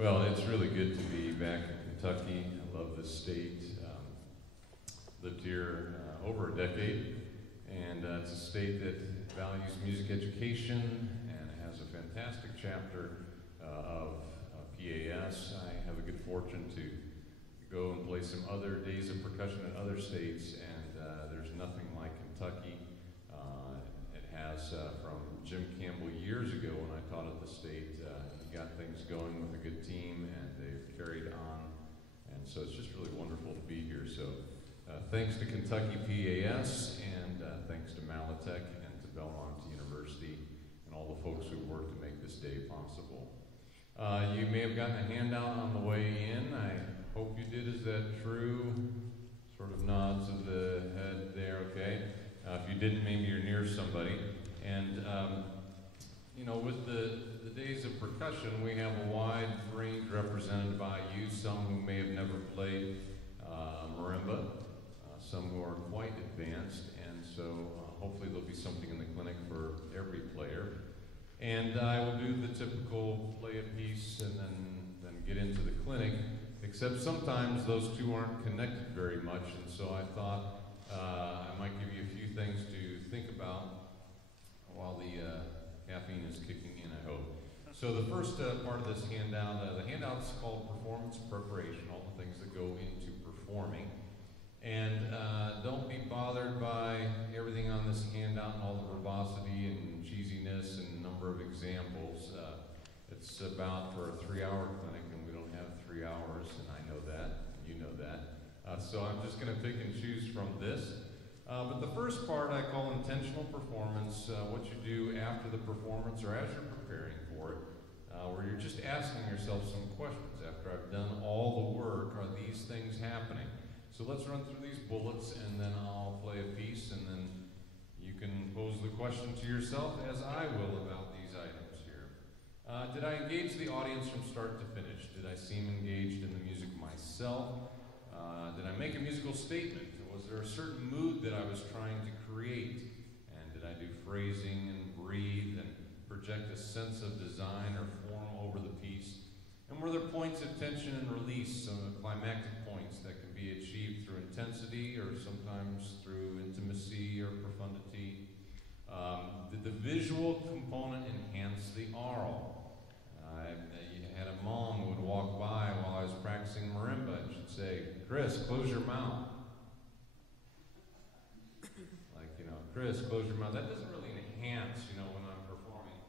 Well, it's really good to be back in Kentucky. I love this state. Lived here over a decade, and it's a state that values music education and has a fantastic chapter of PAS. I have a good fortune to go and play some other days of percussion in other states, and there's nothing like Kentucky. It has from Jim Campbell years ago when I taught at the state. He got things going with a good team, and they've carried on, and so it's just really wonderful to be here. So thanks to Kentucky PAS, and thanks to Malatech and to Belmont University and all the folks who worked to make this day possible. You may have gotten a handout on the way in. I hope you did. Is that true? Sort of nods of the head there, okay. If you didn't, maybe you're near somebody. And you know, with the days of percussion, we have a wide range represented by you, some who may have never played marimba, some who are quite advanced, and so hopefully there'll be something in the clinic for every player. And I will do the typical play a piece and then get into the clinic, except sometimes those two aren't connected very much, and so I thought I might give you a few things to think about while the caffeine is kicking in, I hope. So the first part of this handout, the handout is called Performance Preparation, all the things that go into performing. And don't be bothered by everything on this handout and all the verbosity and cheesiness and number of examples. It's about for a 3-hour clinic, and we don't have 3 hours, and I know that, and you know that. So I'm just going to pick and choose from this. But the first part I call intentional performance, what you do after the performance or as you're preparing for it, where you're just asking yourself some questions. After I've done all the work, are these things happening? So let's run through these bullets, and then I'll play a piece, and then you can pose the question to yourself, as I will, about these items here. Did I engage the audience from start to finish? Did I seem engaged in the music myself? Did I make a musical statement? Was there a certain mood that I was trying to create? And did I do phrasing and breathe and project a sense of design or form over the piece? And were there points of tension and release, some climactic points that can be achieved through intensity or sometimes through intimacy or profundity? Did the visual component enhance the aural? I had a mom who would walk by while I was practicing marimba and she'd say, "Chris, close your mouth." Like, you know, "Chris, close your mouth." That doesn't really enhance, you know, when I'm performing.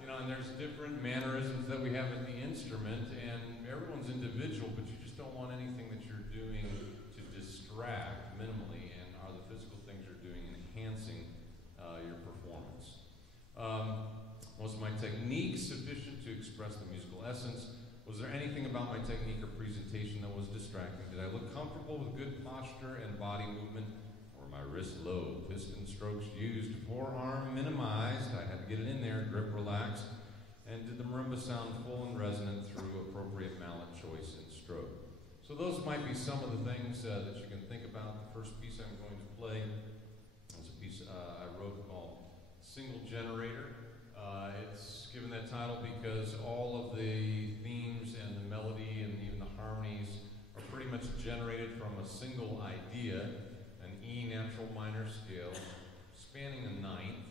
You know, and there's different mannerisms that we have at the instrument, and everyone's individual, but you just don't want anything that you're doing to distract minimally, and are the physical things you're doing enhancing your performance. Was my technique sufficient to express the musical essence? Was there anything about my technique or presentation that was distracting? Did I look comfortable with good posture and body movement? Were my wrists low, piston strokes used, forearm minimized? I had to get it in there, grip relaxed. And did the marimba sound full and resonant through appropriate mallet choice and stroke? So those might be some of the things that you can think about. The first piece I'm going to play is a piece I wrote called Single Generator. It's given that title because all of the themes and the melody and even the harmonies are pretty much generated from a single idea, an E natural minor scale, spanning a ninth,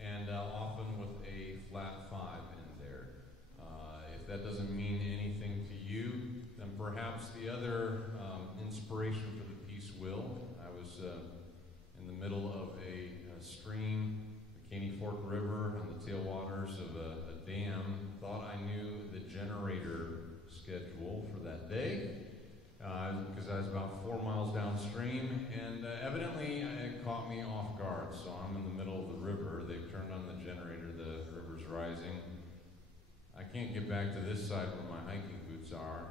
and often with a flat 5 in there. If that doesn't mean anything to you, then perhaps the other inspiration for the piece will. I was in the middle of a stream, Caney Fork River, on the tailwaters of a dam. Thought I knew the generator schedule for that day because I was about 4 miles downstream, and evidently it caught me off guard. So I'm in the middle of the river. They've turned on the generator. The river's rising. I can't get back to this side where my hiking boots are.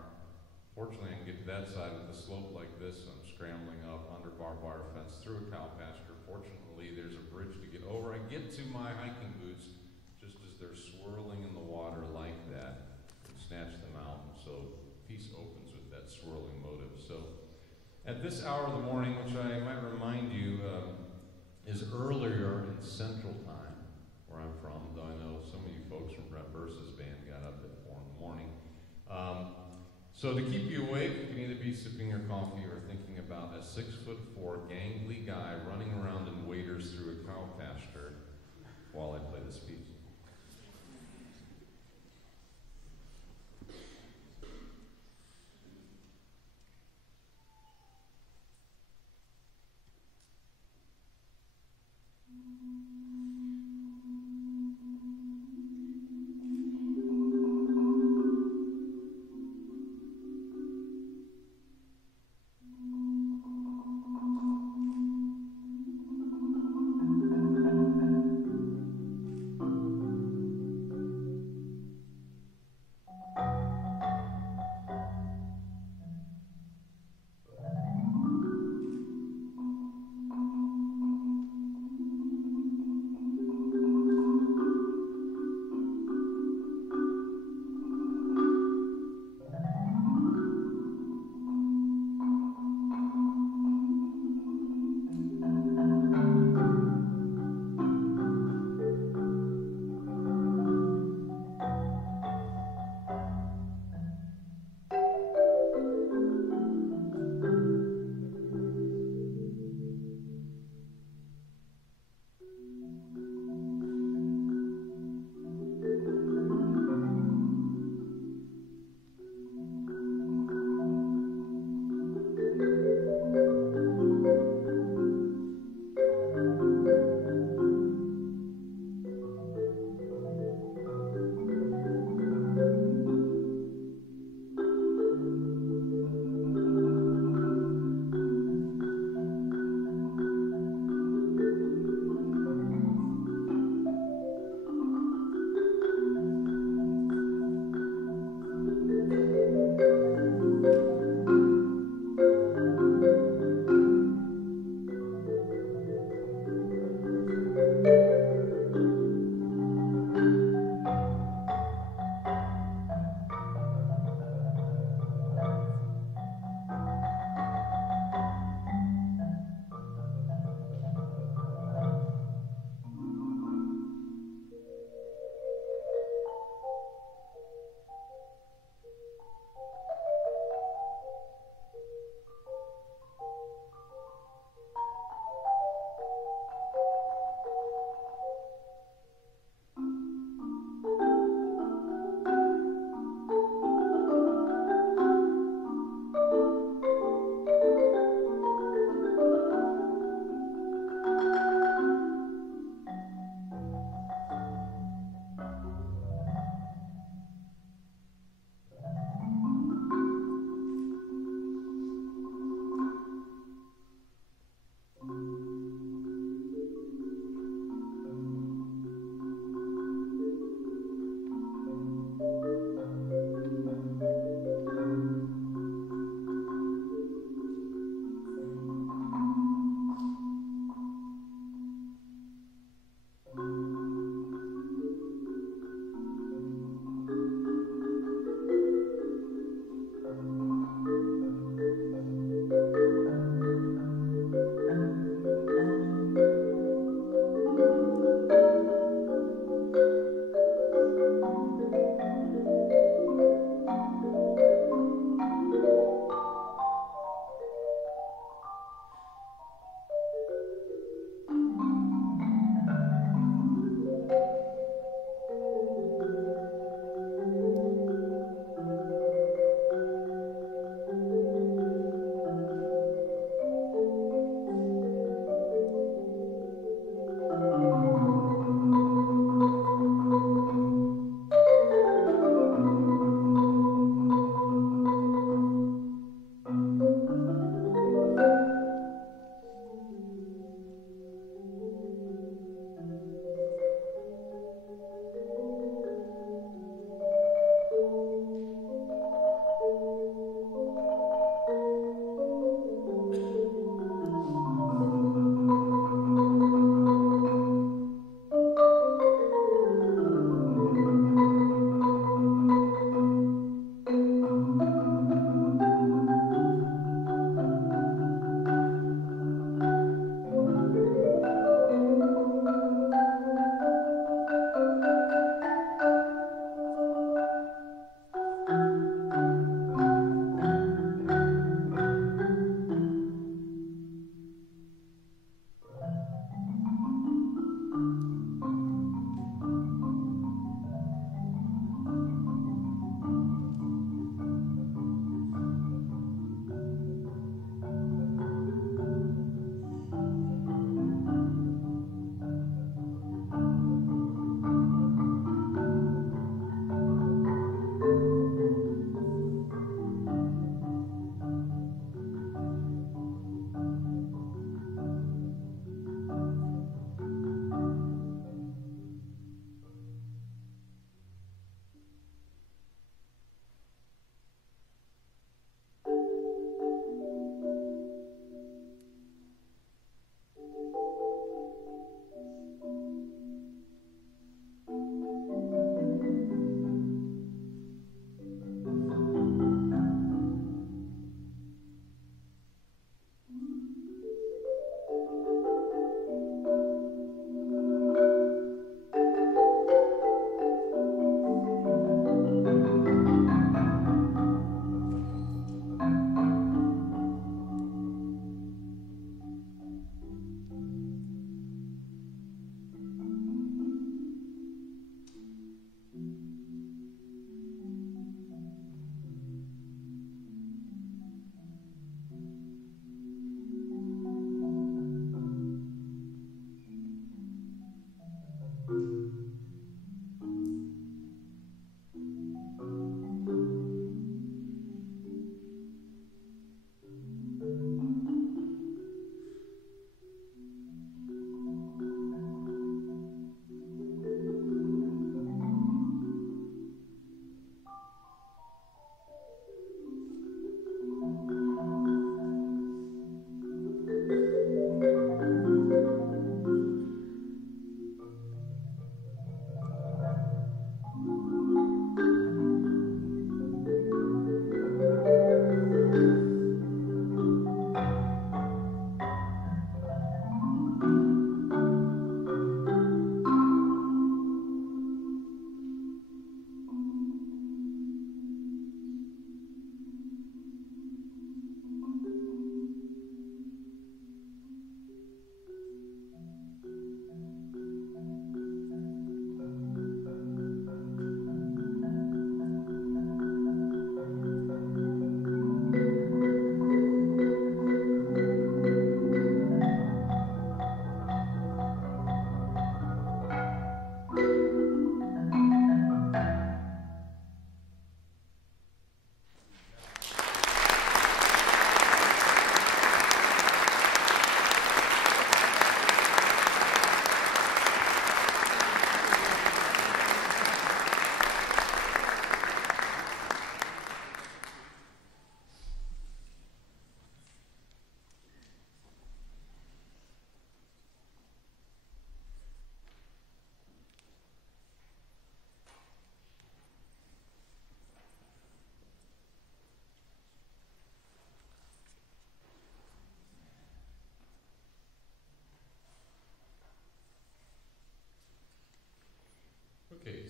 Fortunately, I can get to that side with a slope like this. So I'm scrambling up under barbed wire fence through a cow pasture. Fortunately, there's a bridge to get over. I get to my hiking boots just as they're swirling in the water like that and snatch them out. And so the piece opens with that swirling motive. So at this hour of the morning, which I might remind you is earlier in Central Time, where I'm from, though I know some of you folks from Brent Bursa's band got up at 4 in the the morning. So to keep you awake, you can either be sipping your coffee or thinking about a 6'4" gangly guy running around in waders through a cow pasture while I play the speech.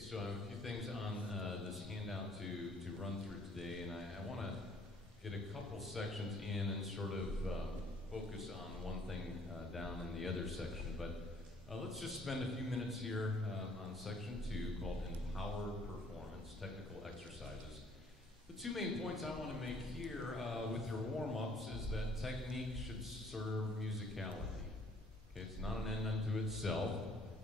So I have a few things on this handout to run through today, and I want to get a couple sections in and sort of focus on one thing down in the other section. But let's just spend a few minutes here on section 2 called Empowered Performance, Technical Exercises. The two main points I want to make here with your warm-ups is that technique should serve musicality. Okay, it's not an end unto itself,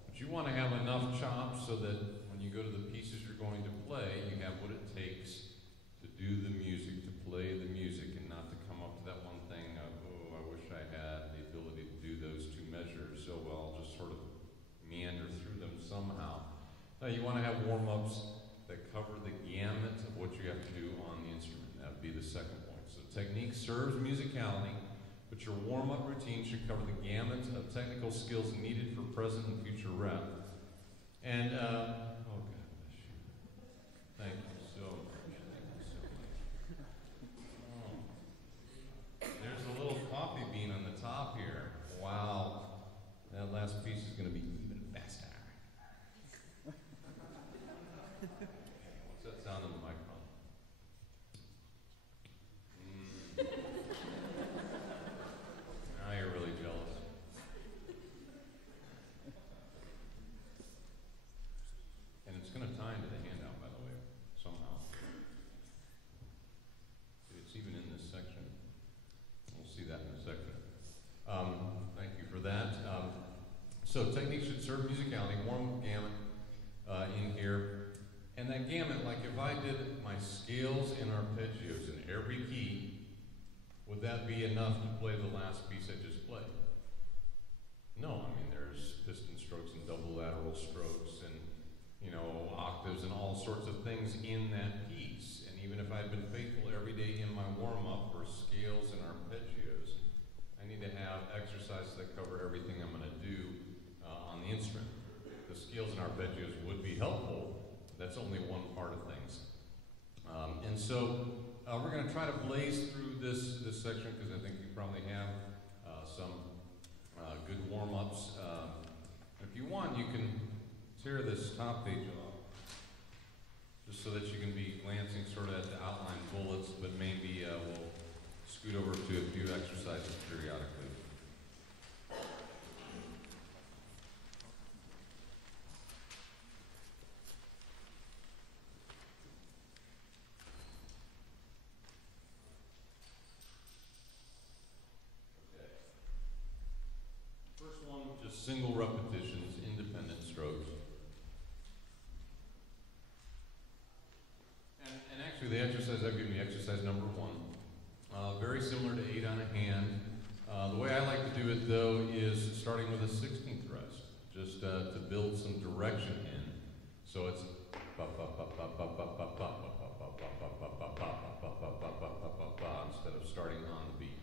but you want to have enough chops so that when you go to the pieces you're going to play, you have what it takes to do the music, to play the music, and not to come up to that one thing of, oh, I wish I had the ability to do those two measures so well, just sort of meander through them somehow. Now, you want to have warm-ups that cover the gamut of what you have to do on the instrument. That would be the second point. So technique serves musicality, but your warm-up routine should cover the gamut of technical skills needed for present and future rep. And, oh God bless you. Thank you so much. Thank you so much. Oh. There's a little coffee bean on the top here. Wow. That last piece is going to be even faster. What's that sound on the microphone? Now you're really jealous. And it's going to tie into the handout, by the way, somehow. It's even in this section. We'll see that in a second. Thank you for that. So technique should serve musicality, warm gamut in here. And that gamut, like if I did my scales and arpeggios in every key, would that be enough to play the last piece I just played? No, I mean there's piston strokes and double lateral strokes and, you know, octaves and all sorts of things in that piece. And even if I'd been faithful every day in my warm-up for scales and arpeggios, I need to have exercises that cover everything I'm going to do on the instrument. The scales and arpeggios would be helpful. That's only one part of things. And so we're going to try to blaze through this section because I think you probably have some good warm-ups. If you want, you can tear this top page off just so that you can be glancing sort of at the outline bullets, but maybe we'll scoot over to a few exercises periodically. Single repetitions, independent strokes. And actually the exercise I've given you, exercise number 1, very similar to 8 on a hand. The way I like to do it though is starting with a 16th rest, just to build some direction in. So it's instead of starting on the beat.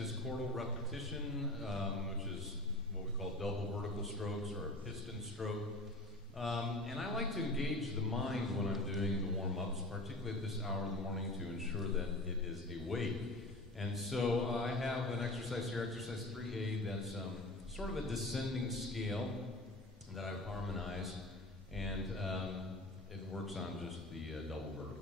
Is chordal repetition, which is what we call double vertical strokes or a piston stroke. And I like to engage the mind when I'm doing the warm-ups, particularly at this hour in the morning, to ensure that it is awake. And so I have an exercise here, exercise 3A, that's sort of a descending scale that I've harmonized, and it works on just the double verticals.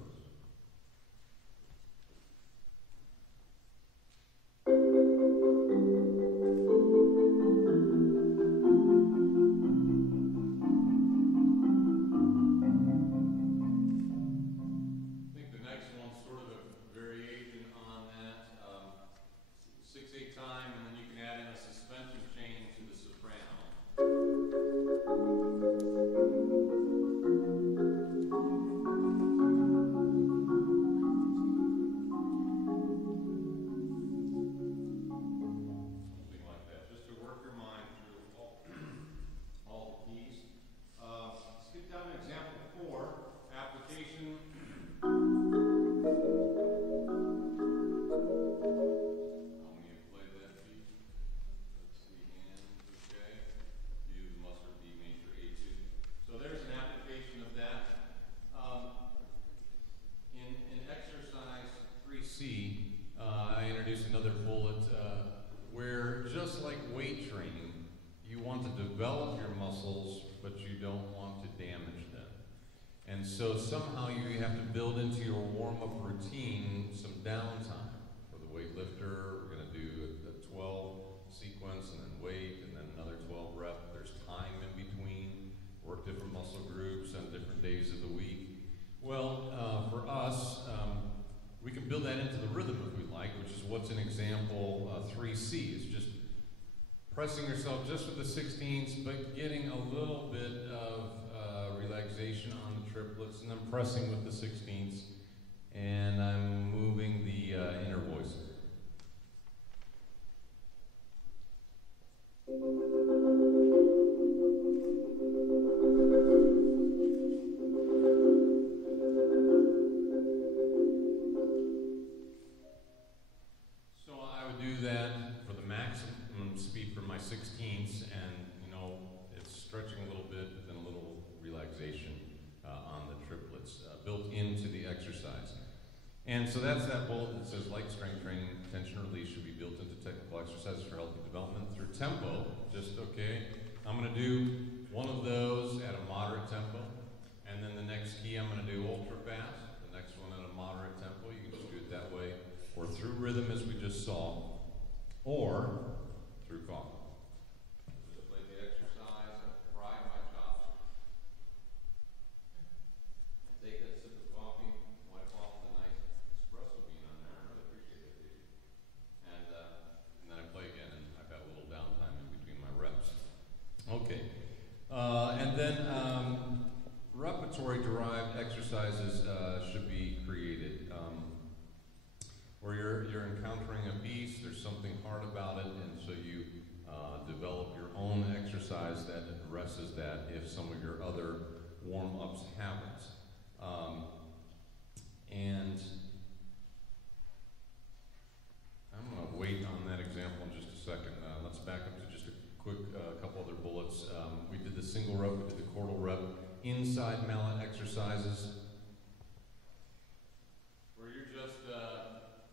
muscles, but you don't want to damage them. And so somehow you have to build into your warm-up routine some downtime. For the weightlifter, we're going to do a 12 sequence and then weight and then another 12 rep. There's time in between, work different muscle groups on different days of the week. Well, for us, we can build that into the rhythm if we like, which is what's an example 3C. It's just pressing yourself just with the 16ths, but getting a little bit of relaxation on the triplets, and then pressing with the 16ths, and I'm moving the inner voice. So I would do that for the maximum speed for my 16ths, and it's stretching a little bit, but then a little relaxation on the triplets built into the exercise. And so that's that bullet that says light strength training, tension release should be built into technical exercises for healthy development through tempo. Just okay, I'm going to do one of those at a moderate tempo, and then the next key I'm going to do ultra fast, the next one at a moderate tempo. You can just do it that way, or through rhythm as we just saw, or through cough. Just play the exercise, fried my chops. Take that sip of coffee, wipe off the nice espresso bean on there. I really appreciate it, dude. And then I play again, and I've got a little downtime in between my reps. Okay. And then repertory-derived exercises should be created. Where you're encountering a beast, there's something hard about it, and so you develop your own exercise that addresses that if some of your other warm-ups haven't. And I'm going to wait on that example in just a second. Let's back up to just a quick couple other bullets. We did the single rep, we did the chordal rep, inside mallet exercises, where you're just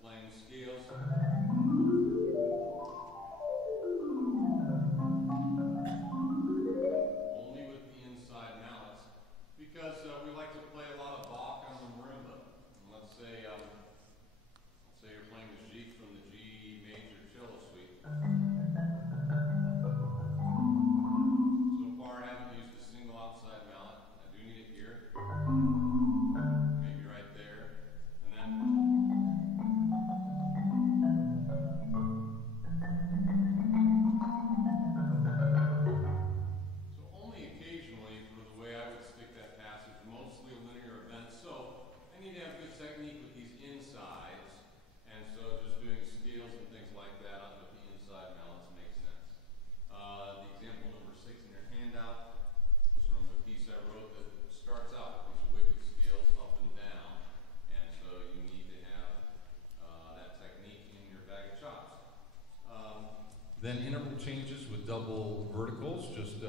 playing scales. Only with the inside mallets, because we like to play a lot of Bach on the marimba. And let's say you're playing the G from the G major cello suite. So far, I haven't used a single outside mallet. I do need it here. Maybe right there. And then so only occasionally for the way I would stick that passage, mostly a linear event. So I need to have good technique with these insides, and so just doing scales and things like that with the inside mallets makes sense. The example number 6 in your handout was from a piece I wrote that starts out with these wicked scales up and down, and so you need to have that technique in your bag of chops. Then interval changes with double verticals, just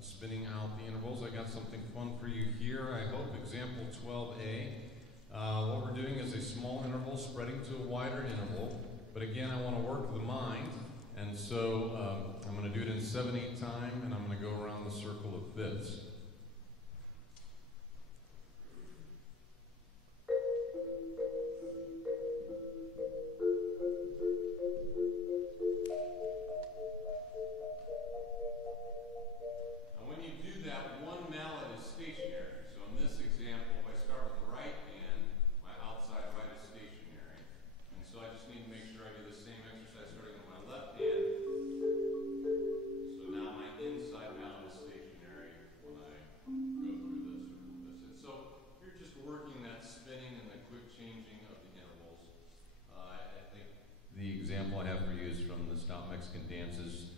spinning out the intervals. I got something fun for you here, I hope. Example 12A. What we're doing is a small interval spreading to a wider interval, but again, I want to work the mind, and so I'm going to do it in 7/8 time, and I'm going to go around the circle of fifths. When you do that, one mallet is stationary. So in this example, if I start with the right hand, my outside right is stationary. And so I just need to make sure I do the same exercise starting with my left hand. So now my inside mallet is stationary when I go through the circle of this. And so you're just working that spinning and the quick changing of the intervals. I think the example I have for you is from the Stout Mexican Dances,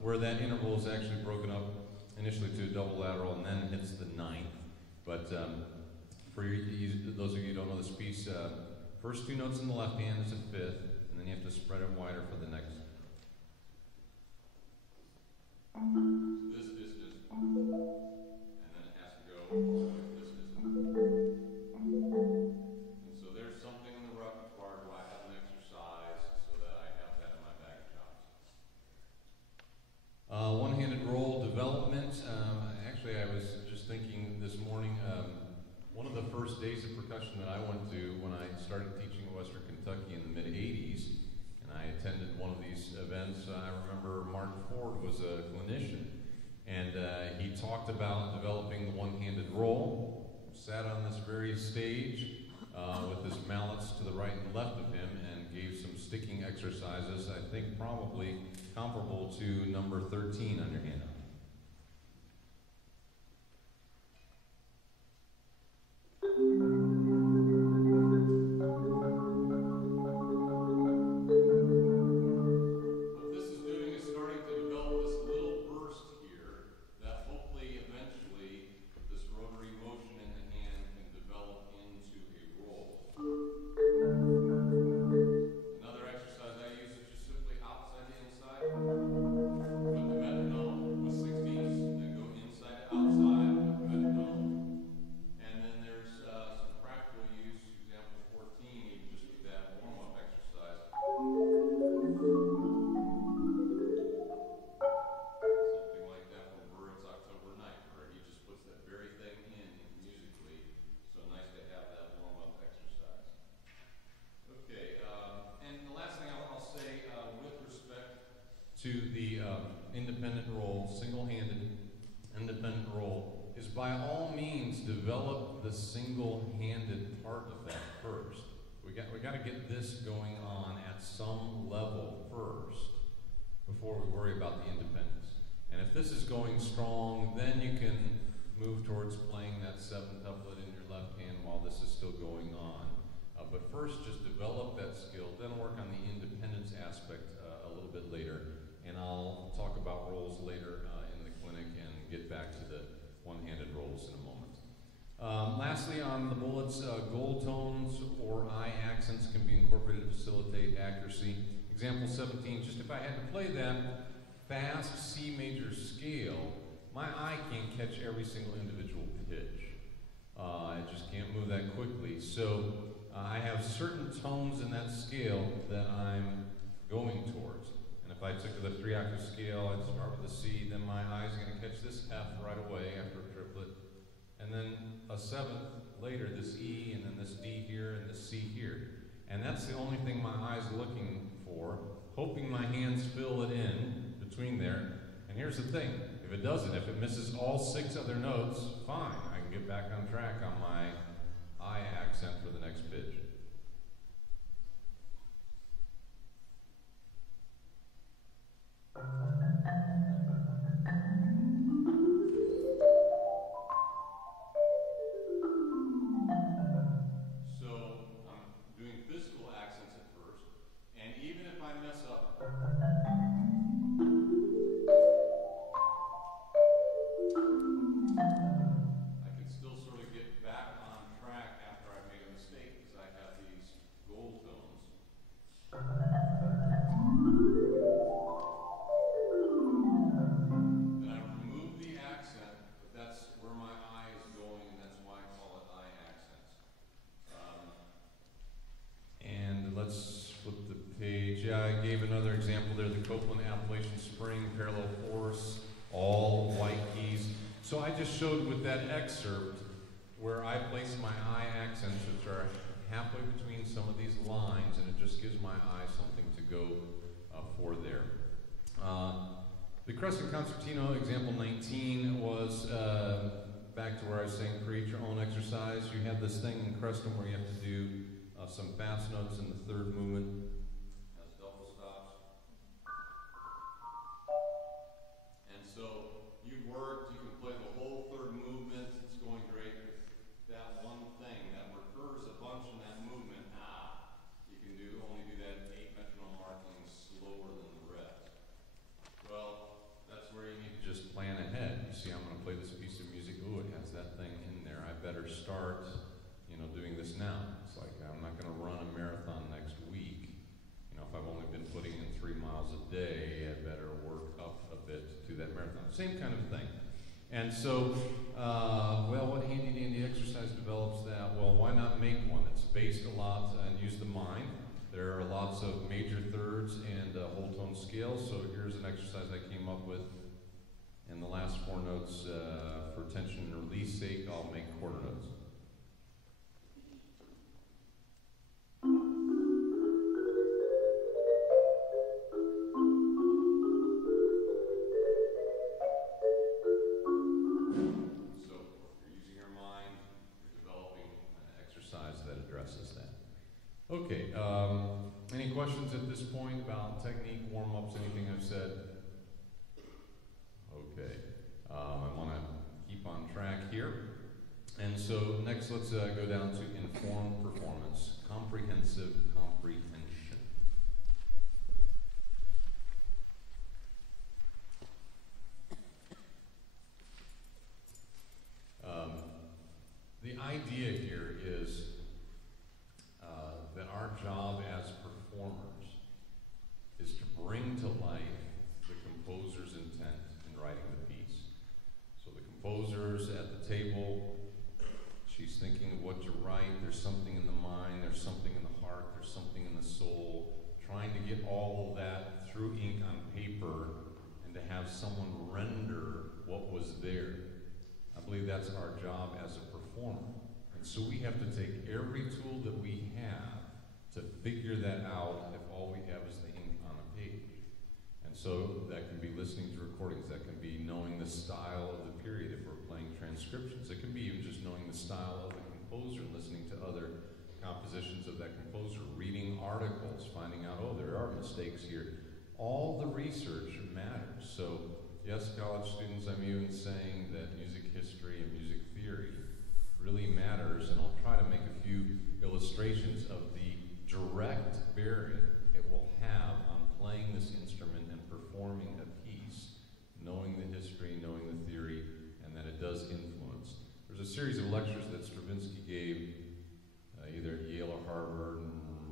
where that interval is actually broken up initially to a double lateral and then hits the 9th. But for those of you who don't know this piece, first 2 notes in the left hand is a 5th, and then you have to spread it wider for the next. This distance, and then it has to go with this distance. And so there's something in the repertoire. Do I have an exercise so that I have that in my bag of chops? One-handed roll development. development. Actually, I was just thinking this morning, one of the first days of percussion that I went to when I started teaching in Western Kentucky in the mid-'80s, and I attended one of these events. I remember Mark Ford was a clinician, and he talked about developing the one-handed roll, sat on this very stage with his mallets to the right and left of him, and gave some sticking exercises, I think probably comparable to number 13 on your handout. To the independent roll, single-handed independent roll, is by all means develop the single-handed part of that first. We got to get this going on at some level first before we worry about the independence. And if this is going strong, then you can move towards playing that 7th couplet in your left hand while this is still going on. But first, just develop that skill, then work on the independence aspect a little bit later. And I'll talk about rolls later in the clinic and get back to the one-handed rolls in a moment. Lastly, on the bullets, gold tones or eye accents can be incorporated to facilitate accuracy. Example 17, just if I had to play that fast C major scale, my eye can't catch every single individual pitch. It just can't move that quickly. So I have certain tones in that scale that I'm going towards. If I took the 3-octave scale, I'd start with a C, then my eye's going to catch this F right away after a triplet, and then a 7th later, this E, and then this D here, and this C here. And that's the only thing my eye's looking for, hoping my hands fill it in between there. And here's the thing, if it doesn't, if it misses all 6 other notes, fine, I can get back on track on my eye accent for the next pitch. So I just showed with that excerpt where I place my eye accents, which are halfway between some of these lines, and it just gives my eye something to go for there. The Crescent Concertino, example 19, was back to where I was saying create your own exercise. You have this thing in Crescent where you have to do some fast notes in the 3rd movement. That's double stops. And so you've worked, you can play the whole 3rd movement, it's going great. That one thing that recurs a bunch in that movement, you can only do that 8 metronome marking slower than the rest. Well, that's where you need to just plan ahead. You see, I'm going to play this piece of music. Ooh, it has that thing in there. I better start, doing this now. It's like I'm not going to run a marathon next week. If I've only been putting in 3 miles a day, I better work up a bit to that marathon. Same kind of thing. And so, well, what handy-dandy exercise develops that? Well, why not make one? It's based a lot and use the mind. There are lots of major thirds and whole tone scales. So here's an exercise I came up with. And the last four notes, for tension and release sake, I'll make quarter notes. Okay, any questions at this point about technique, warm-ups, anything I've said? Okay, I want to keep on track here. And so next let's go down to informed performance, comprehensive comprehension. The idea here is that our job as performers is to bring to life the composer's intent in writing the piece. So the composer's at the table, she's thinking of what to write, there's something in the mind, there's something in the heart, there's something in the soul, trying to get all of that through ink on paper and to have someone render what was there. I believe that's our job as a performer. And so we have to take every tool that we have to figure that out if all we have is the ink on a page. And so that can be listening to recordings, that can be knowing the style of the period if we're playing transcriptions. It can be even just knowing the style of the composer, listening to other compositions of that composer, reading articles, finding out, oh, there are mistakes here. All the research matters. So yes, college students, I'm even saying that music history and music theory really matters, and I'll try to make a few illustrations of the direct bearing it will have on playing this instrument and performing a piece, knowing the history, knowing the theory, and that it does influence. There's a series of lectures that Stravinsky gave either at Yale or Harvard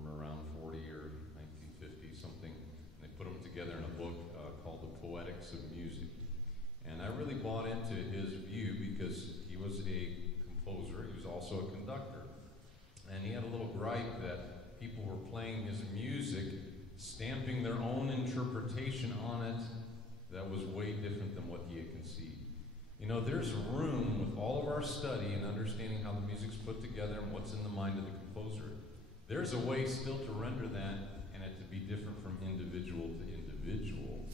around 40 or 1950, something, and they put them together in a book called The Poetics of Music. And I really bought into his view because he was a composer, he was also a conductor. And he had a little gripe that people were playing his music, stamping their own interpretation on it that was way different than what he had conceived. You know, there's room with all of our study and understanding how the music's put together and what's in the mind of the composer. There's a way still to render that and it to be different from individual to individual.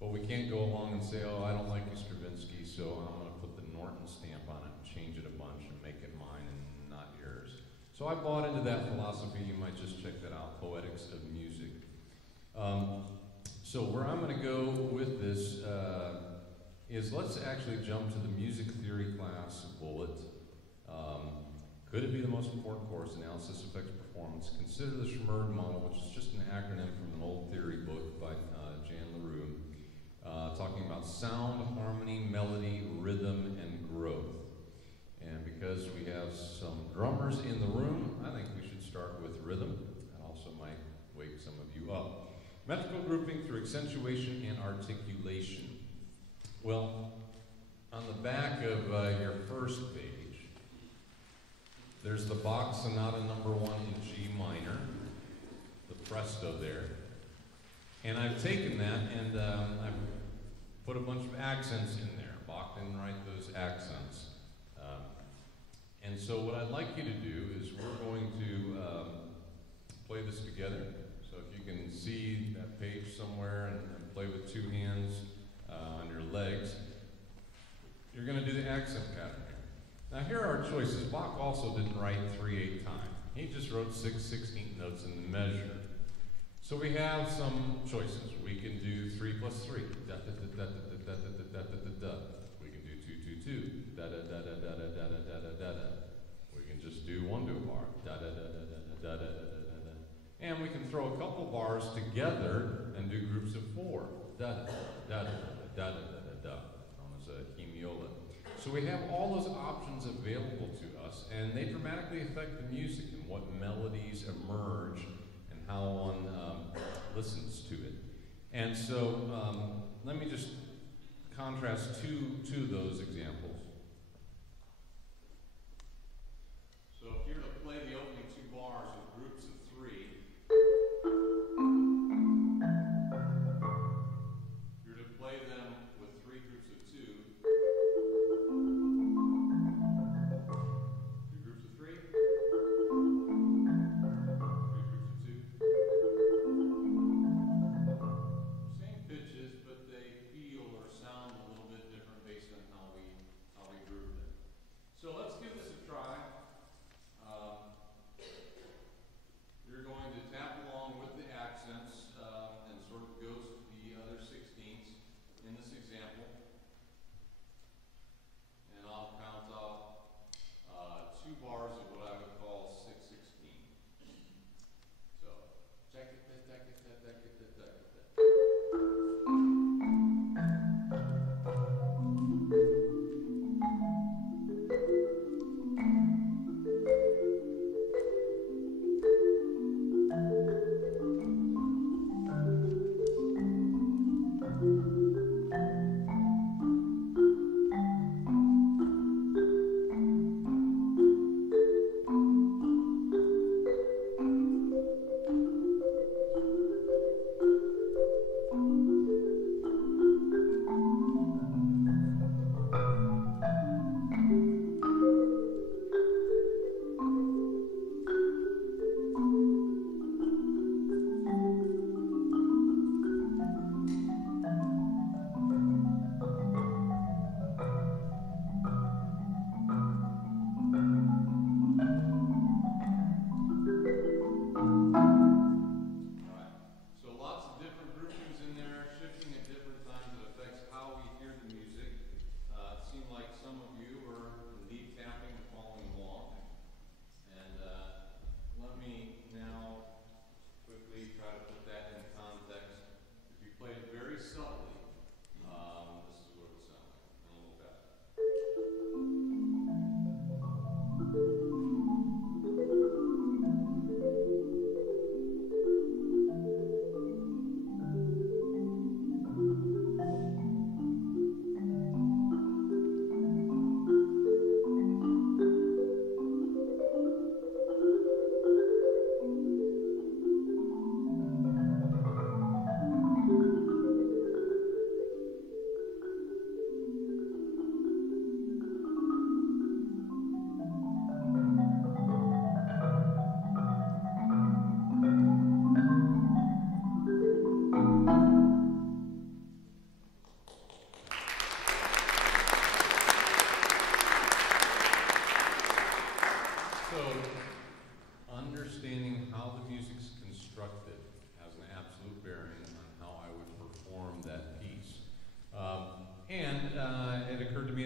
But we can't go along and say, oh, I don't like Stravinsky, so I'm going to put the Norton stamp on it and change it a bunch and make it mine and not yours. So I bought into that philosophy. You might just check that out, Poetics of Music. So where I'm going to go with this is let's actually jump to the music theory class bullet. Could it be the most important course, Analysis Affects Performance? Consider the Schmerd model, which is just an acronym from an old theory book by Jan LaRue, talking about sound, harmony, melody, rhythm, and growth. And because we have some drummers in the room, I think we should start with rhythm. That also might wake some of you up. Metrical grouping through accentuation and articulation. Well, on the back of your first page, there's the Bach Sonata No. 1 in G minor, the presto there. And I've taken that and I've put a bunch of accents in there. Bach didn't write those accents. And so what I'd like you to do is we're going to play this together. So if you can see that page somewhere and play with two hands on your legs, you're going to do the accent pattern here. Now here are our choices. Bach also didn't write 3/8 time. He just wrote 6/16 notes in the measure. So we have some choices. We can do 3 + 3. Da da da da da da da da da da da. We can do 2 2 2. Da da da da da da da da da da da. We can just do 1 to a bar. Da da da da da da da da da da. And we can throw a couple bars together and do groups of 4. Da da da da da da da da, known as a hemiola. So we have all those options available to us, and they dramatically affect the music and what melodies emerge and how one listens to it. And so let me just contrast two of those examples. So if you're to play the opening 2 bars with groups of 3, you're to play them with 3 groups of 2.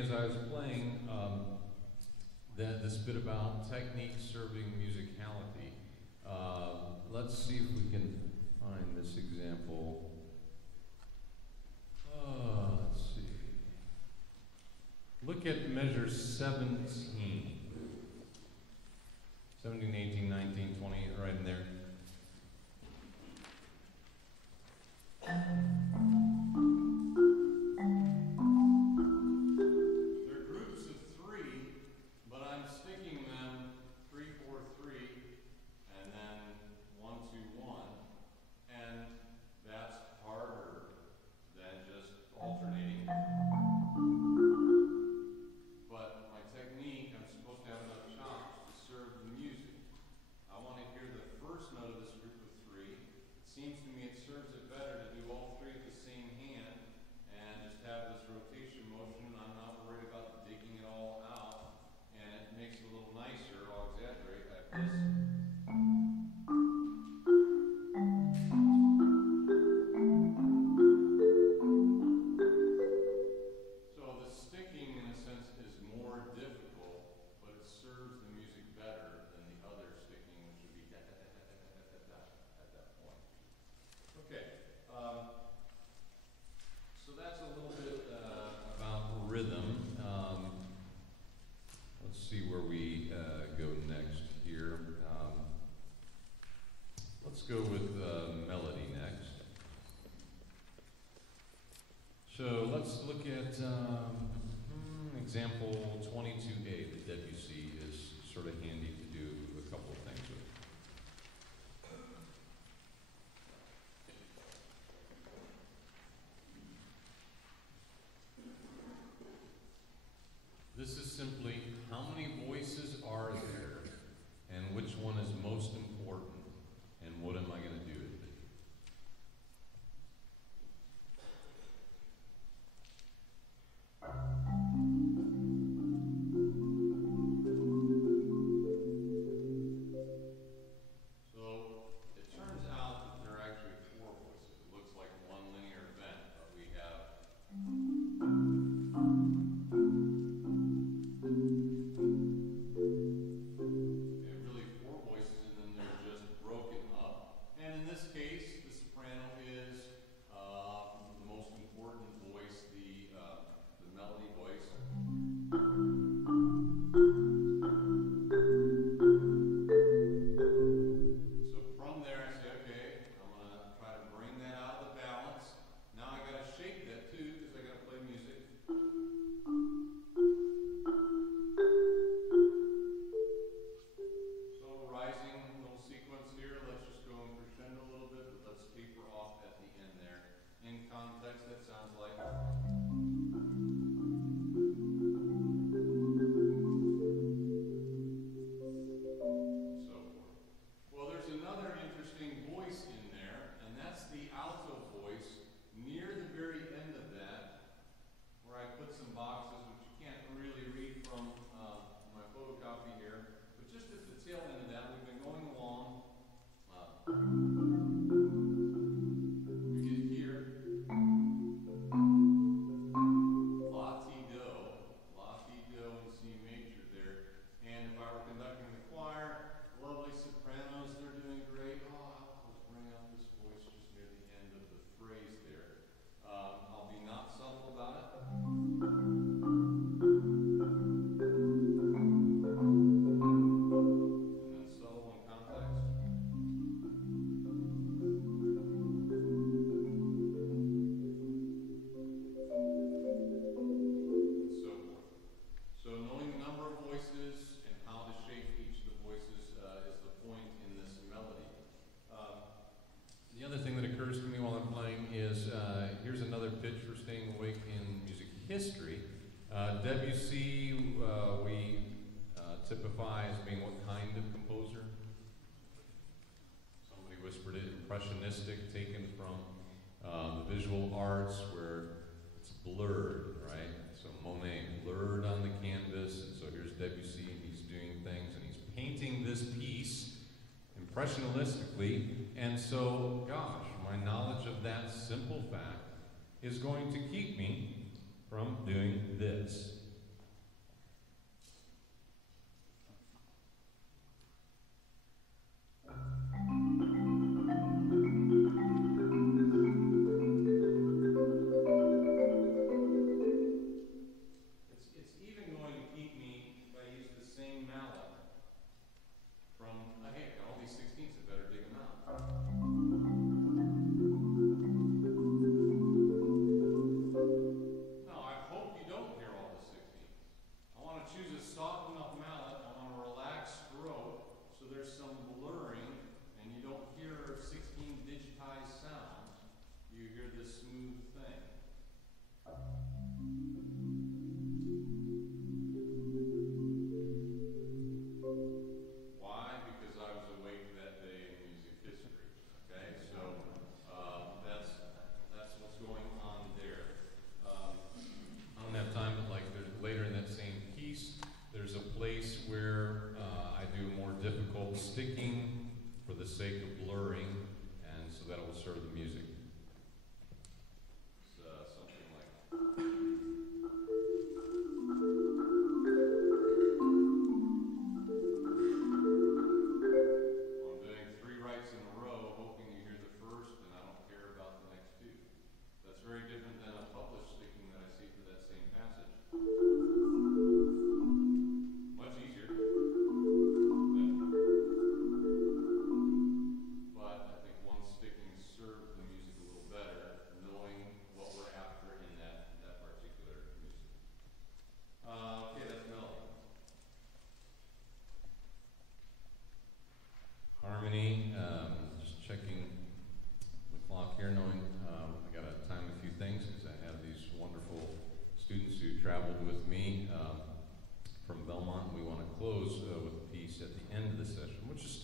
as I was playing that this bit about technique serving musicality. Let's see if we can find this example. Let's see. Look at measure 17. 17, 18, 19, 20, right in there. They're groups of 3, but I'm sticking them 3, 4, 3, and then 1, 2, 1, and that's harder than just alternating. But my technique, I'm supposed to have enough chops to serve the music. I want to hear the first note of this group of 3. It seems to me it serves it better to do all 3 at the same hand and just have this rotation motion. I'm not worried about digging it all out, and it makes it a little nicer. I'll exaggerate like this. Go with melody next. So let's look at example 22A that Debussy is sort of handy to do a couple of things with. This is simply how many voices are there and which one is most important. And what am I going to do with it? So it turns out that there are actually 4 voices. It looks like one linear bend, but we have really 4 voices, and then they're just broken up. And in this case, the soprano is the most important voice, the melody voice. So from there I say, okay, I'm going to try to bring that out of the balance. Now I got to shake that too, because I got to play music. So rising little sequence here, let's just go in crescendo a little bit, but let's taper off at the end there. In context, that sounds like. So forth. Well, there's another interesting voice in there, and that's the alto voice near the very end of that, where I put some boxes, which you can't really read from my photocopy here, but just at the tail end of that, we've been going along. We get here, la-ti-do in C major there. And if I were conducting the choir, lovely sopranos, they're doing great. Let's bring out this voice just near the end of the phrase there. I'll be not subtle about it. And then subtle in context. And so forth. So knowing the number of voices and how to shape each of the voices is the point in this melody. The other thing that occurs to me while I'm playing is here's another pitch for staying awake in music history. Debussy we typify as being what kind of composer? Somebody whispered it, impressionistic, taken from the visual arts where it's blurred, right? So Monet blurred on the canvas, and so here's Debussy, and he's doing things, and he's painting this piece impressionistically, and so, gosh, my knowledge of that simple fact is going to keep me from doing this.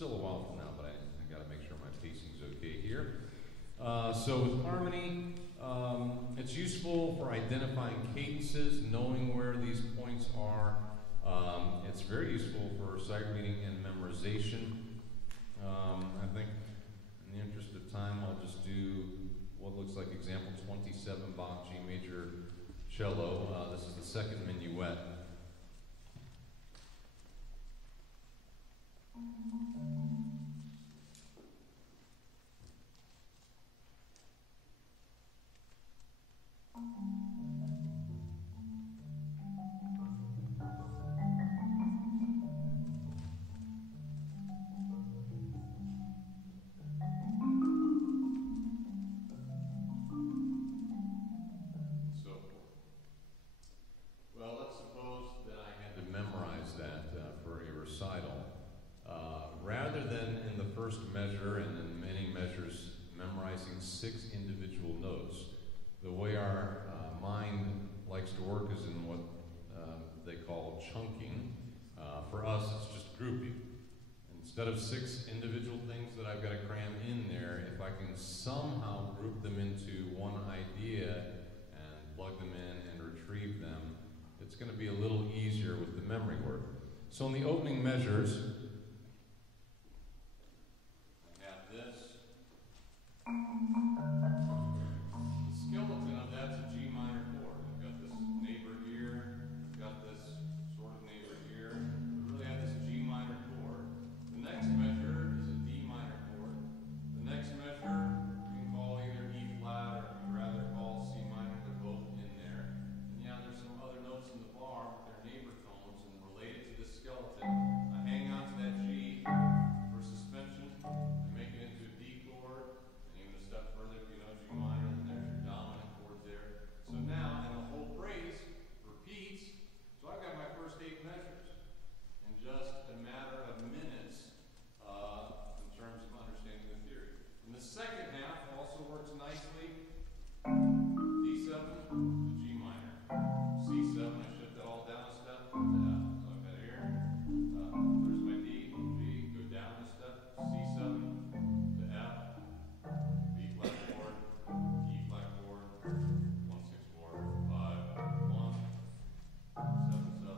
still a while from now, but I got to make sure my pacing's okay here. So with harmony, it's useful for identifying cadences, knowing where these points are. It's very useful for sight reading and memorization. I think in the interest of time, I'll just do what looks like example 27, Bach G major cello. This is the second minuet. Measure and in many measures memorizing 6 individual notes. The way our mind likes to work is in what they call chunking. For us, it's just grouping. Instead of 6 individual things that I've got to cram in there, if I can somehow group them into one idea and plug them in and retrieve them, it's going to be a little easier with the memory work. So in the opening measures, the skeleton of that's a G minor chord. I've got this neighbor here, I've got this sort of neighbor here. We really have this G minor chord. The next measure is a D minor chord. The next measure you can call either E flat or if you'd rather call C minor. They're both in there. And yeah, there's some other notes in the bar, but they're neighbor tones and related to this skeleton. I hang on to that G for suspension. I make it into a D chord. Step further, if you know G minor, then there's your dominant chord there. So now, and the whole phrase repeats. So I've got my first 8 measures in just a matter of minutes in terms of understanding the theory. And the second half also works nicely. D7 to G minor. C7, I shift that all down a step to F. So I've got here. There's my D, G, go down a step. C7 to F. B flat chord, E flat chord, 1 6 4 5 1 7 7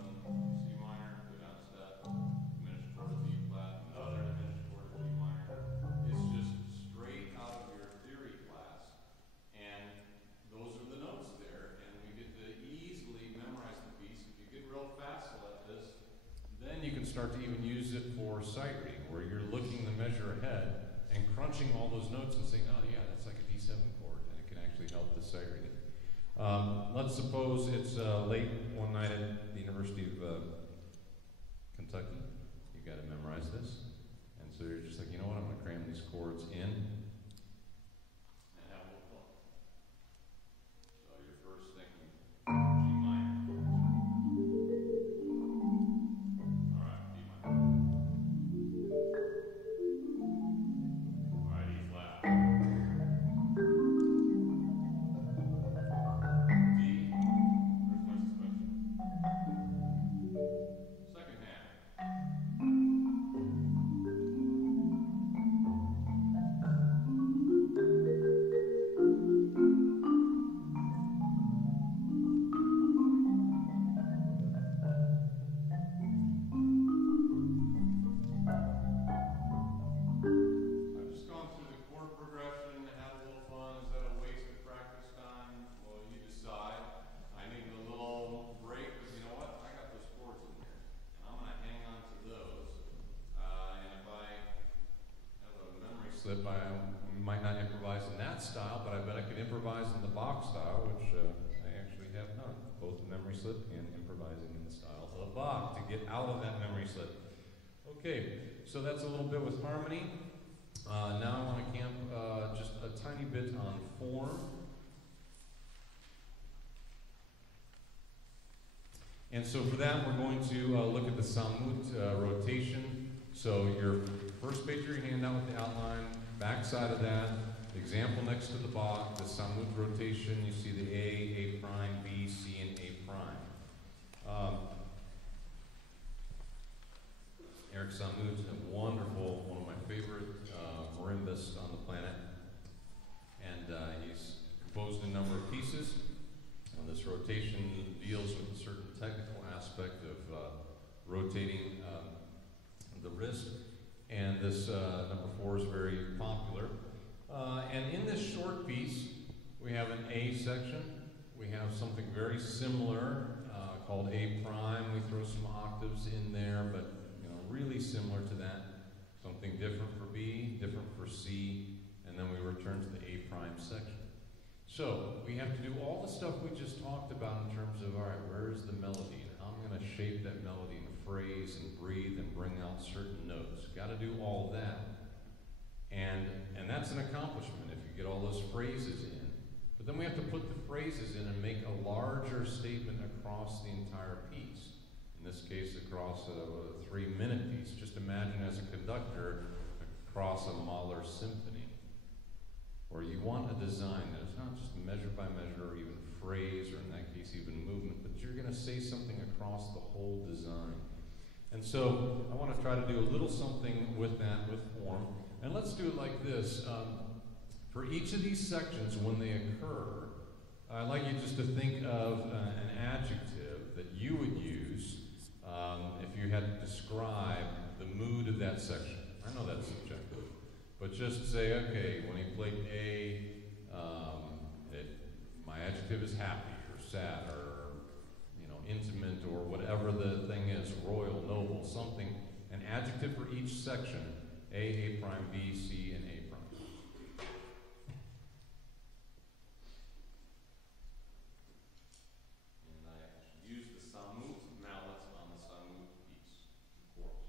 C minor, go down a step, diminished chord of D flat, another diminished chord of G minor. It's just straight out of your theory class, and those are the notes there, and we get to easily memorize the piece. If you get real facile at this, then you can start to even use it for sight reading, where you're looking the measure ahead and crunching all those notes and saying, oh yeah, that's like a D7 chord, and it can actually help the sight reading. Let's suppose it's late one night at the University of Kentucky. You've got to memorize this. And so you're just like, you know what, I'm going to cram these chords in and have a little fun. So you're first thinking G minor. All right, D minor. I might not improvise in that style, but I bet I could improvise in the Bach style, which I actually have done, both memory slip and improvising in the style of Bach to get out of that memory slip. Okay, so that's a little bit with harmony. Now I want to camp just a tiny bit on form. And so for that, we're going to look at the Samut rotation. So your first page of your handout with the outline, back side of that, the example next to the Bach, the Samut rotation, you see the A prime, B, C, and A prime. Eric Samut, a wonderful, one of rotating the wrist. And this number 4 is very popular. And in this short piece, we have an A section. We have something very similar called A prime. We throw some octaves in there, but really similar to that. Something different for B, different for C, and then we return to the A prime section. So we have to do all the stuff we just talked about in terms of, all right, where's the melody? And how I'm going to shape that melody in a phrase and breathe and bring out certain notes. Got to do all that. And that's an accomplishment if you get all those phrases in. But then we have to put the phrases in and make a larger statement across the entire piece. In this case, across a 3-minute piece. Just imagine as a conductor across a Mahler symphony, where you want a design that is not just measure by measure or even phrase, or in that case even movement, but you're going to say something across the whole design. And so I want to try to do a little something with that, with form. And let's do it like this. For each of these sections, when they occur, I'd like you just to think of an adjective that you would use if you had to describe the mood of that section. I know that's subjective, but just say, okay, when he played A, my adjective is happy or sad or intimate or whatever the thing is, royal, noble, something, an adjective for each section, A prime, B, C, and A prime. And I actually use the samut mallet on the samut piece, of course.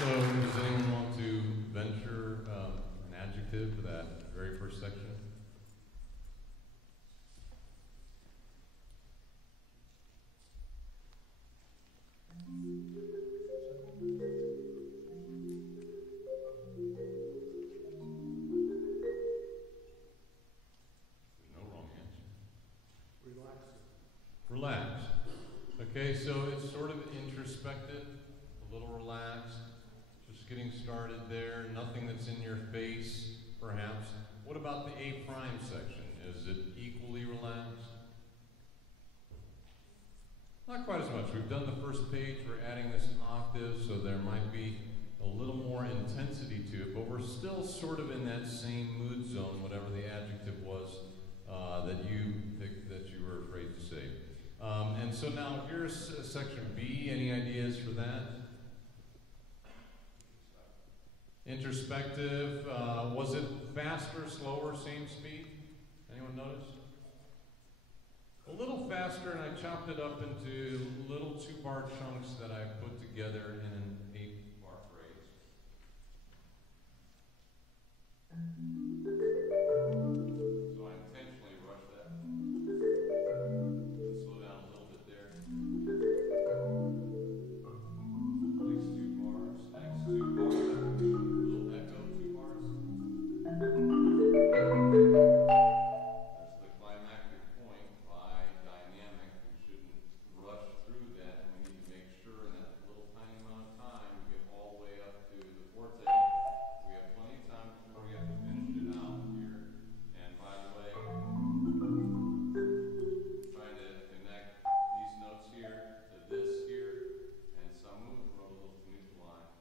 So does anyone want to venture an adjective for that very first section? No wrong answer. Relaxed. Okay, so it's sort of introspective, a little relaxed. Just getting started there, nothing that's in your face, perhaps. What about the A prime section? Is it equally relaxed? Not quite as much. We've done the first page, we're adding this octave, so there might be a little more intensity to it, but we're still sort of in that same mood zone, whatever the adjective was that you picked, that you were afraid to say. And so now here's section B. Any ideas for that? Introspective. Was it faster, slower, same speed? Anyone notice? A little faster, and I chopped it up into little 2-bar chunks that I put together in an 8-bar phrase. So I intentionally rushed that. Slow down a little bit there. Next 2 bars, next 2 bars. Little echo, 2 bars. That's the climactic point by dynamic. We shouldn't rush through that, and we need to make sure in that little tiny amount of time we get all the way up to the forte. We have plenty of time before we have to finish it out here. And by the way, trying to connect these notes here to this here, and Samu wrote a little finito line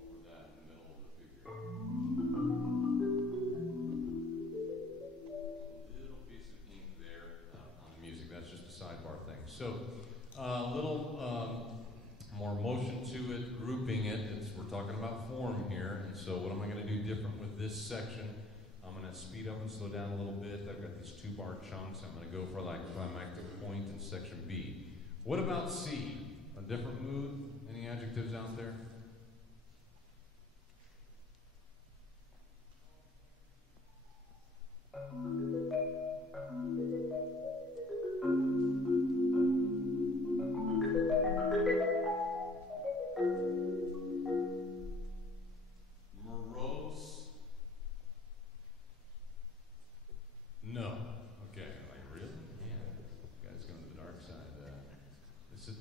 over that in the middle of the figure. Little piece of ink there on the music. That's just a sidebar thing. So a little more motion to it, grouping it. We're talking about form here, and so what am I going to do different with this section? I'm going to speed up and slow down a little bit. I've got these 2-bar chunks. I'm going to go for like climactic point in section B. What about C? A different mood? Any adjectives out there? Morose? No. Okay. Like, really? Yeah. You guys going to the dark side. This is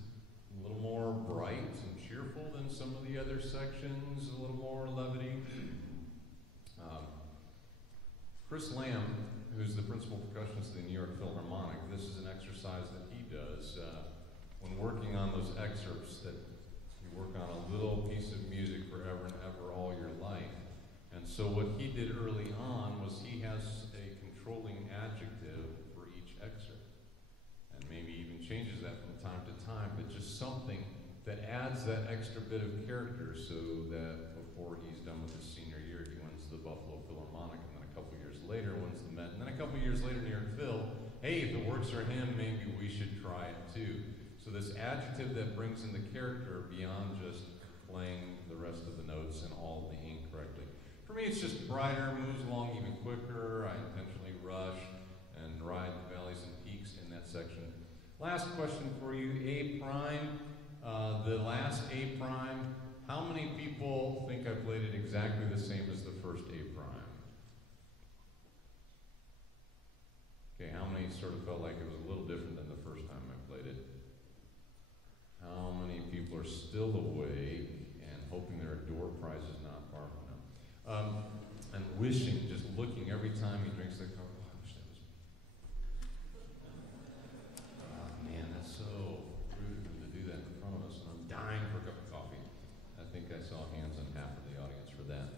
a little more bright and cheerful than some of the other sections, a little more levity. Chris Lamb, who's the principal percussionist of the New York Philharmonic, this is an exercise that he does when working on those excerpts that you work on a little piece of music forever and ever all your life. And so what he did early on was he has a controlling adjective for each excerpt. And maybe even changes that from time to time, but just something that adds that extra bit of character so that before he's done with his senior year, he wins the Buffalo Philharmonic, and then a couple years later wins the Met, and then a couple years later New York Phil, hey, if it works for him, maybe we should try it too. So this adjective that brings in the character beyond just playing the rest of the notes and all of the ink correctly. For me, it's just brighter, moves along even quicker. I intentionally rush and ride the valleys and peaks in that section. Last question for you, A prime. The last A prime, how many people think I played it exactly the same as the first A prime? Okay, how many sort of felt like it was a little different than the first time I played it? How many people are still awake and hoping their door prize is not far from them? And wishing, just looking every time he drinks the coffee. Oh, I wish that was me. Man, that's so rude of him to do that in front of us, and I'm dying for a cup of coffee. I think I saw hands on half of the audience for that.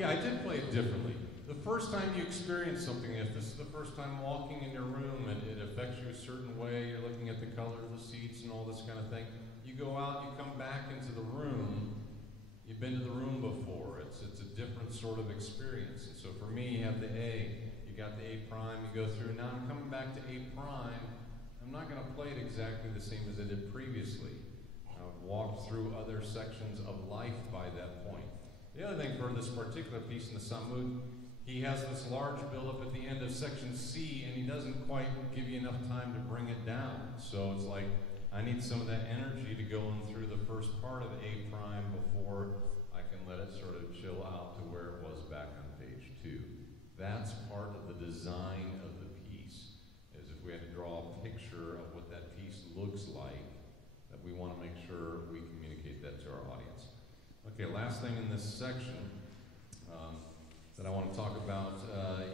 Yeah, I did play it differently. The first time you experience something, if this is the first time walking in your room and it affects you a certain way, you're looking at the color of the seats and all this kind of thing, you go out, you come back into the room, you've been to the room before, it's a different sort of experience. And so for me, you have the A, you got the A prime, you go through, now I'm coming back to A prime, I'm not going to play it exactly the same as I did previously. I've walked through other sections of life by that point. The other thing for this particular piece in the Samud, he has this large buildup at the end of section C, and he doesn't quite give you enough time to bring it down. So it's like, I need some of that energy to go in through the first part of A prime before I can let it sort of chill out to where it was back on page 2. That's part of the design of the piece, is if we had to draw a picture of what that piece looks like, that we want to make sure we communicate that to our audience. Okay, last thing in this section that I want to talk about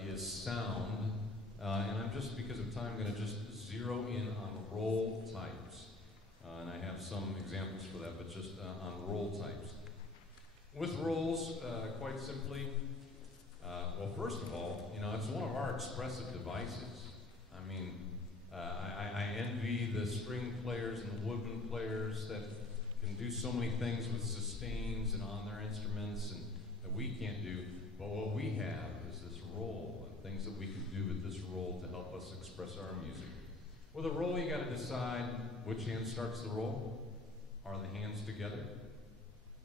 is sound. And I'm just, because of time, going to just zero in on roll types. And I have some examples for that, but just on roll types. With rolls, quite simply, well, first of all, you know, it's one of our expressive devices. I mean, I envy the string players and the woodwind players that can do so many things with sustains and on their instruments, and that roll and things that we can do with this roll to help us express our music. With a roll, you got to decide which hand starts the roll. Are the hands together?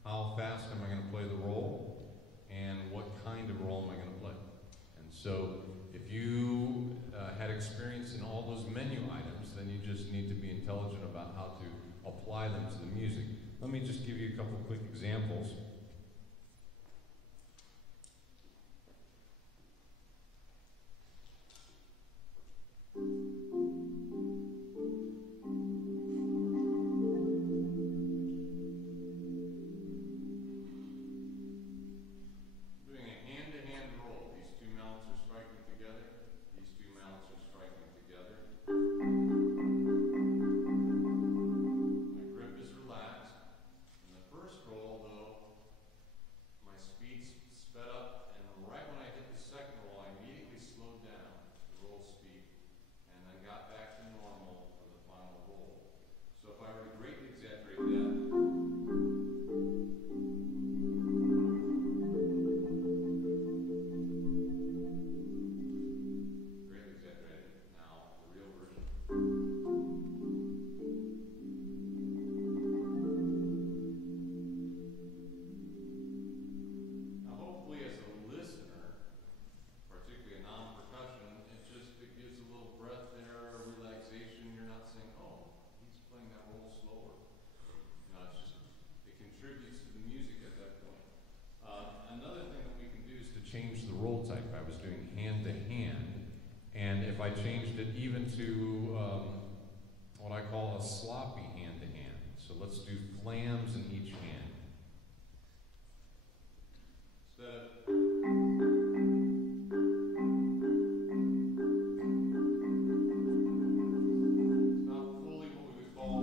How fast am I going to play the roll? And what kind of roll am I going to play? And so, if you had experience in all those menu items, then you just need to be intelligent about how to apply them to the music. Let me just give you a couple quick examples. Change the roll type. I was doing hand to hand, and if I changed it even to what I call a sloppy hand to hand. So let's do flams in each hand. Instead of it's not fully what we would call a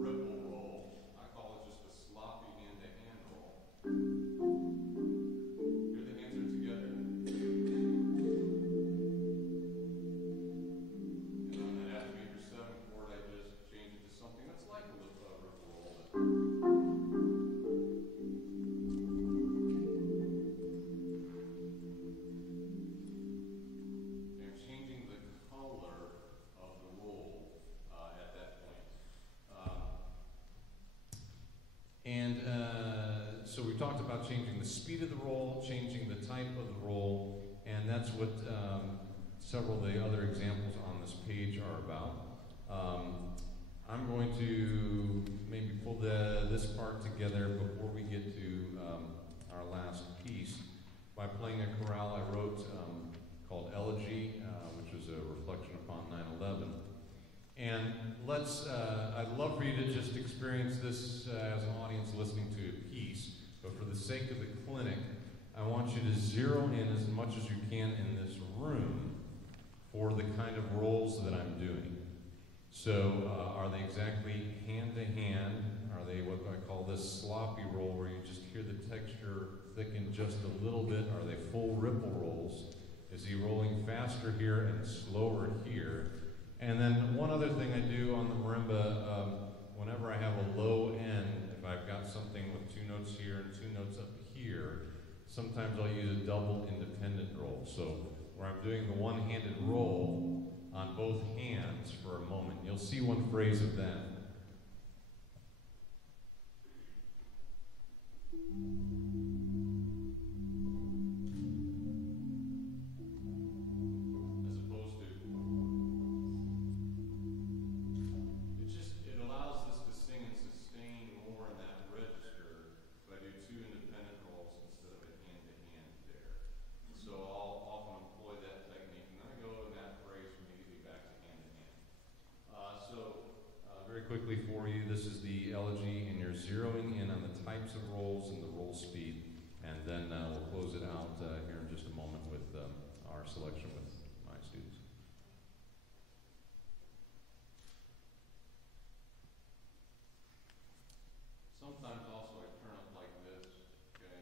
ripple roll. I call it just a sloppy hand to hand roll. So we talked about changing the speed of the roll, changing the type of the roll, and that's what several of the other examples on this page are about. I'm going to maybe pull this part together before we get to our last piece by playing a chorale I wrote called Elegy, which was a reflection upon 9/11. And I'd love for you to just experience this as an audience listening to a piece, but for the sake of the clinic, I want you to zero in as much as you can in this room for the kind of rolls that I'm doing. So are they exactly hand to hand? Are they what I call this sloppy roll where you just hear the texture thicken just a little bit? Are they full ripple rolls? Is he rolling faster here and slower here? And then one other thing I do on the marimba, whenever I have a low end, if I've got something with 2 notes here and 2 notes up here, sometimes I'll use a double independent roll. So where I'm doing the one-handed roll on both hands for a moment. You'll see one phrase of that. Quickly for you, this is the elegy, and you're zeroing in on the types of rolls and the roll speed, and then we'll close it out here in just a moment with our selection with my students. Sometimes also I turn up like this, okay,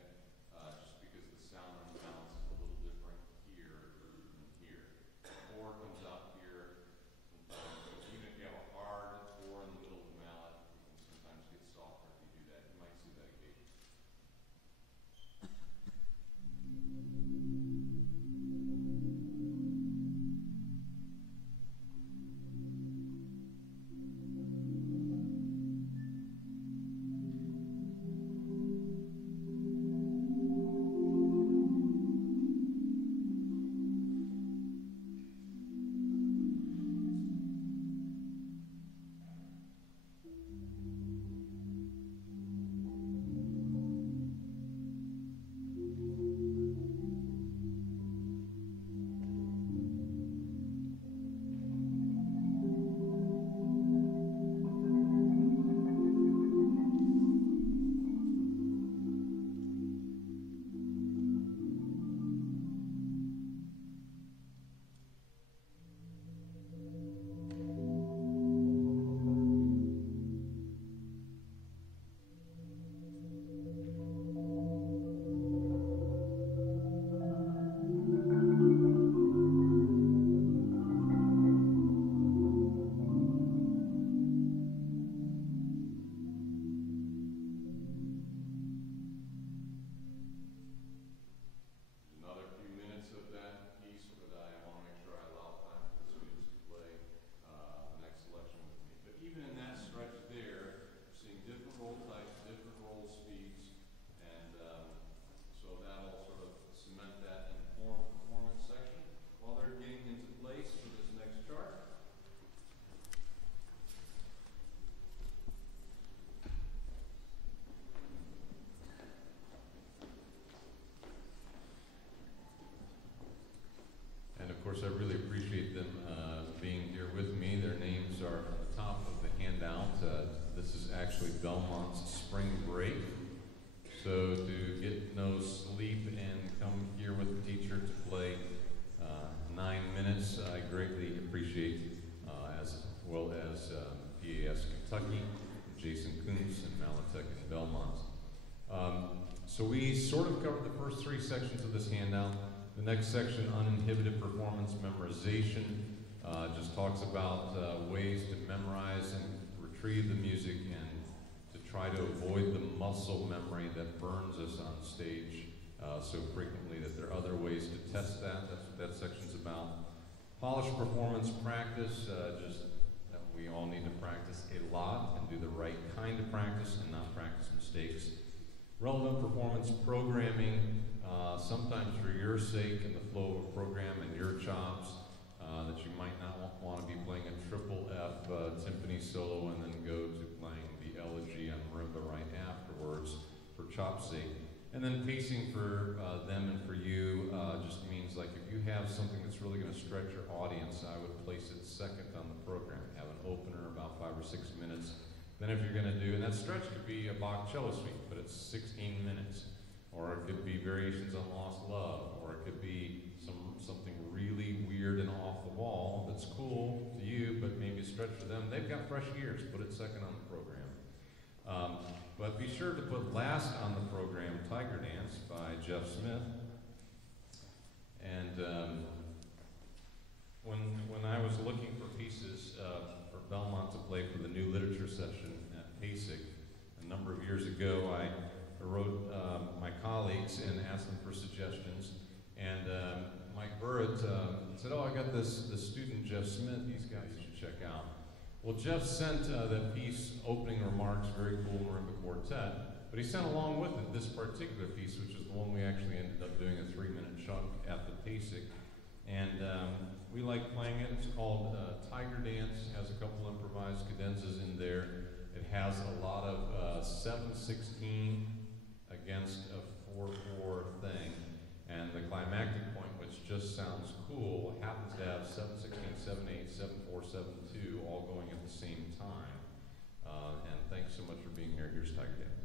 just because the sound unbalance is a little different here than here. The 4 comes out here. Sometimes, even if you have a hard 4 in the middle of the mallet, you can sometimes get softer if you do that. You might see that occasionally. Kentucky, Jason Kuntz in Malatek and Belmont. So we sort of covered the first three sections of this handout. The next section, uninhibited performance memorization, just talks about ways to memorize and retrieve the music and to try to avoid the muscle memory that burns us on stage so frequently that there are other ways to test that. That's what that section's about. Polished performance practice, just that we all need to practice a lot and do the right kind of practice and not practice mistakes. Relevant performance programming, sometimes for your sake and the flow of a program and your chops, that you might not want to be playing a triple F timpani solo and then go to playing the elegy on marimba right afterwards for chop's sake. And then pacing for them and for you just means like if you have something that's really going to stretch your audience, I would place it second on the program. Have an opener about 5 or 6 minutes. Then if you're going to do, and that stretch could be a Bach cello suite, but it's 16 minutes. Or it could be Variations on Lost Love, or it could be something really weird and off the wall that's cool to you, but maybe a stretch for them. They've got fresh ears, put it second on the program. But be sure to put last on the program Tiger Dance by Jeff Smith. And when I was looking for pieces for Belmont to play for the new literature session at PASIC a number of years ago, I wrote my colleagues and asked them for suggestions. And Mike Burritt said, oh, I got this student, Jeff Smith, these guys you should check out. Well, Jeff sent that piece, opening remarks, very cool marimba quartet, but he sent along with it this particular piece, which is the one we actually ended up doing a 3-minute chunk at the PASIC. And we like playing it. It's called Tiger Dance. It has a couple improvised cadenzas in there. It has a lot of 7/16 against a 4/4 thing. And the climactic point, which just sounds cool, happens to have 7/16, 7/8, 7/4, 7/2 all going at the same time. And thanks so much for being here. Here's Tiger Dance.